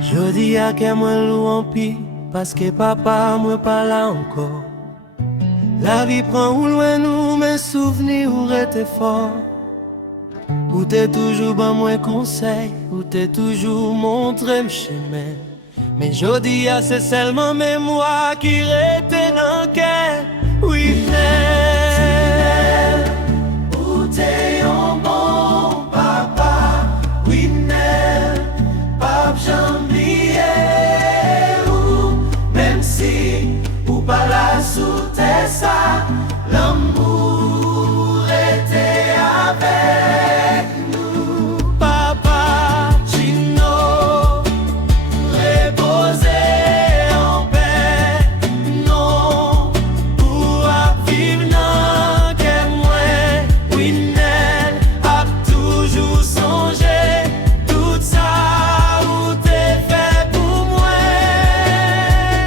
Jodi a ke mwen lou an pi, paske papa mwen pa la ankor. La vie prend ou loin nous, mes souvenirs ou rete fort. Ou t'es toujours ban moi conseil, ou t'es toujours montré me chemin. Mais jodi a c'est seulement mémoire qui rete dans cœur. Oui, Nel, ou t'es un bon papa. Oui, Nel, pape j'oublié ou même si ou pas la sous tes ça, l'amour était avec nous. Papa Gino, reposer en paix, non, pour vivre dans quel moins. Oui, Nel a toujours songé tout ça ou t'es fait pour moi.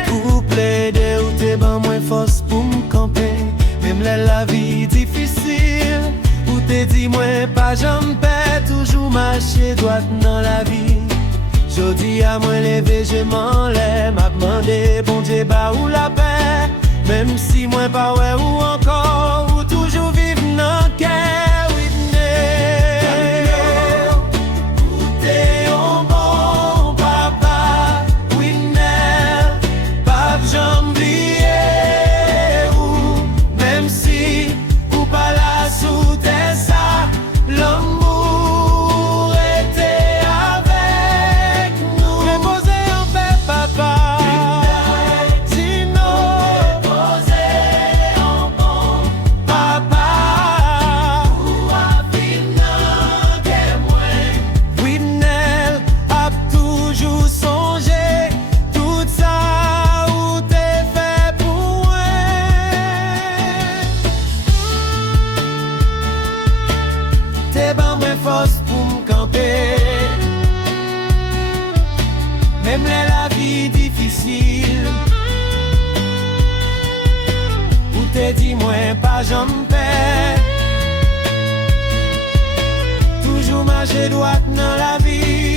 Pour plaider ou t'es ban moins force pour me camper. Même la vie difficile, ou t'es dit moi pas jamais paix, toujours marcher droite dans la vie. Jodi à moi lever, je m'enlève, m'a demandé bon Dieu bah ou la paix. Même si moi pas ouais ou encore, ou toujours vivre dans cœur, oui, Nel. Ou t'es un bon papa, oui, Nel, pape j'oublié ou même si ou pas la sous tes ça, l'amour était avec nous. Reposer en paix, papa. Sinon, reposer en bon papa. Ou à vivre dans quel moins. Oui, Nel a toujours songé tout ça ou t'es fait pour moi. T'es ban moins force pour me camper. Même la vie difficile, ou t'es dit moi pas jamais paix. Toujours marcher droite dans la vie.